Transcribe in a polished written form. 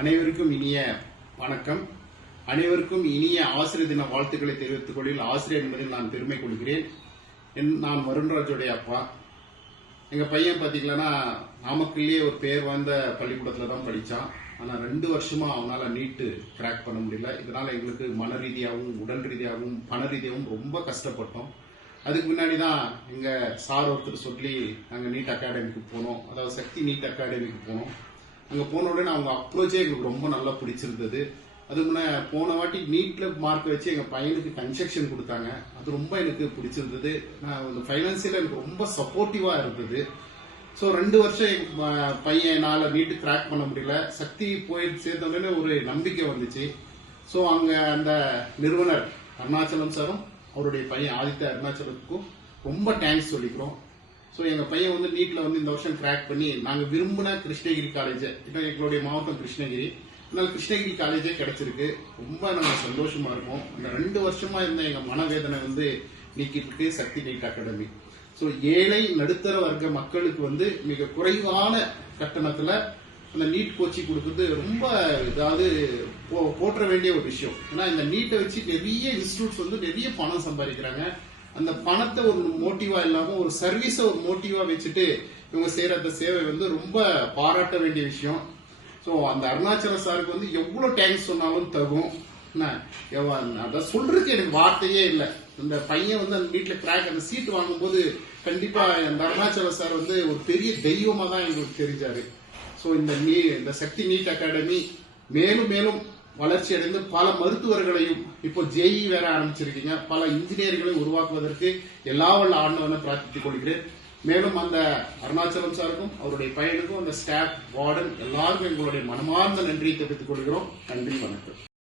அனைவருக்கும் இனிய வணக்கம். அனைவருக்கும் இனிய ஆசிரியர் தின வாழ்த்துக்களை தெரிவித்துக் கொள்ளில் ஆசிரியர் என்பதில் நான் பெருமை கொள்கிறேன். நான் வருண்ராஜோடைய அப்பா. எங்க பையன் பாத்தீங்கன்னா நாமக்கல்லே ஒரு பேர் வாய்ந்த பள்ளிக்கூடத்துல தான் படிச்சான். ஆனா 2 வருஷமா அவனால நீட்டு கிராக் பண்ண முடியல. இதனால எங்களுக்கு மன ரீதியாகவும் உடல் ரீதியாகவும் பண ரீதியாகவும் ரொம்ப கஷ்டப்பட்டோம். அதுக்கு முன்னாடி தான் எங்க சார் ஒருத்தர் சொல்லி நாங்க நீட் அகாடமிக்கு போனோம். அதாவது சக்தி நீட் அகாடமிக்கு போனோம். அங்க போன உடனே அவங்க அப்ரோச்சே எங்களுக்கு ரொம்ப நல்லா பிடிச்சிருந்தது. அது முன்ன போன வாட்டி நீட்ல மார்க் வச்சு எங்க பையனுக்கு கன்செக்ஷன் கொடுத்தாங்க. அது ரொம்ப எனக்கு பிடிச்சிருந்தது. நான் பைனான்சியலா எனக்கு ரொம்ப சப்போர்ட்டிவா இருந்தது. ஸோ 2 வருஷம் எங்க பையனால நீட்டு கிராக் பண்ண முடியல. சக்தி போய் சேர்ந்த உடனே ஒரு நம்பிக்கை வந்துச்சு. ஸோ அங்க அந்த நிறுவனர் அருணாச்சலம் சாரும் அவருடைய பையன் ஆதித்ய அருணாச்சலத்துக்கும் ரொம்ப தேங்க்ஸ் சொல்லிக்கிறோம். ஸோ எங்க பையன் நீட்ல இந்த வருஷம் கிராக் பண்ணி நாங்க விரும்பின கிருஷ்ணகிரி காலேஜ், எங்களுடைய மாவட்டம் கிருஷ்ணகிரி, அதனால கிருஷ்ணகிரி காலேஜே கிடைச்சிருக்கு. ரொம்ப நாங்க சந்தோஷமா இருக்கோம். அந்த 2 வருஷமா இருந்த எங்க மனவேதனை நீக்கிட்டு இருக்கு சக்தி நீட் அகாடமி. ஸோ ஏழை நடுத்தர வர்க்க மக்களுக்கு மிக குறைவான கட்டணத்துல அந்த நீட் கோச்சிங் கொடுக்கறது ரொம்ப போற்ற வேண்டிய ஒரு விஷயம். ஏன்னா இந்த நீட்டை வச்சு நிறைய இன்ஸ்டிடியூட்ஸ் நிறைய பணம் சம்பாதிக்கிறாங்க. அந்த பணத்தை ஒரு மோட்டிவா இல்லாம ஒரு சர்வீஸ ஒரு மோட்டிவா வச்சுட்டு இவங்க செய்யற அந்த சேவை ரொம்ப பாராட்ட வேண்டிய விஷயம். சோ அந்த அருணாச்சல சாருக்கு எவ்வளவு தேங்க்ஸ் சொன்னாலும் தகும். அத சொல்றதுக்கு எனக்கு வார்த்தையே இல்லை. இந்த பையன் அந்த வீட்டுல கிராக் அந்த சீட் வாங்கும்போது கண்டிப்பா அந்த அருணாச்சல சார் ஒரு பெரிய தெய்வமா தான் எங்களுக்கு தெரிஞ்சாரு. சோ இந்த சக்தி நீட் அகாடமி மேலும் மேலும் வளர்ச்சி அடைந்து பல மருத்துவர்களையும் இப்போ ஜேஇ வேற ஆரம்பிச்சிருக்கீங்க, பல இன்ஜினியர்களையும் உருவாக்குவதற்கு எல்லா வல்ல ஆண்டவனை பிரார்த்தித்துக் கொள்கிறேன். மேலும் அந்த அருணாச்சலம் சாருக்கும் அவருடைய பையனுக்கும் அந்த ஸ்டாஃப் வார்டன் எல்லாருக்கும் எங்களுடைய மனமார்ந்த நன்றியை தெரிவித்துக் கொள்கிறோம். நன்றி, வணக்கம்.